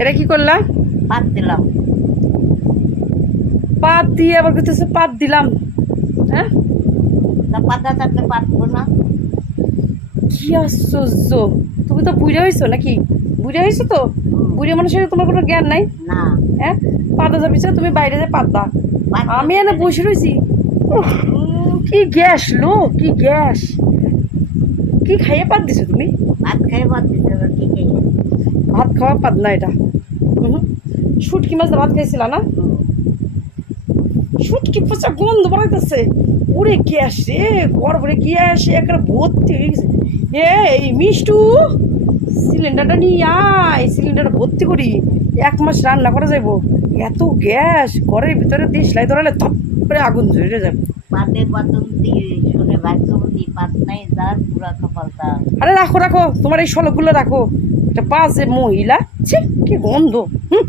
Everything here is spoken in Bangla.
এটা কি করলা পাত দিলাম। পাত দিয়ে আবার করতেছে পাত দিলাম। হ্যাঁ? পাতা থাকলে পাতবো না। কি আশ্চর্য। তুমি তো বুড়ে হয়েছো নাকি? বুড়ে হয়েছো তো? বুড়ে মানুষের তোমার কোনো জ্ঞান নাই? না। হ্যাঁ? পাতা যাবি তুমি বাইরে যে পাত আমি এনে বসে রয়েছি কি গ্যাস লো কি গ্যাস। কি খাইয়ে পাত দিছো তুমি? ভাত খাইয়ে পাত হবে কি খেয়ে ভাত খাওয়া পাত না এটা। শুটকি মাছ ভাত খাইছিলা না? শুটকি পচা গন্ধ বাড়াইতেছে। পুরে গ্যাস রে ঘর ভরে গ্যাস একটা ভর্তি হয়ে গেছে। এই মিষ্টু সিলিন্ডারটা নিয়ে আয় সিলিন্ডারটা ভর্তি করি। এক মাস রান্না করা যাইব। এত গ্যাস ঘরের ভিতরে দিয়ে সেলাই ধরালে করে আগুন ধরে যাবে। আরে রাখো রাখো। তোমার এই শলকগুলো রাখো। একটা পাশে মহিলা ছি কি গন্ধ হুম।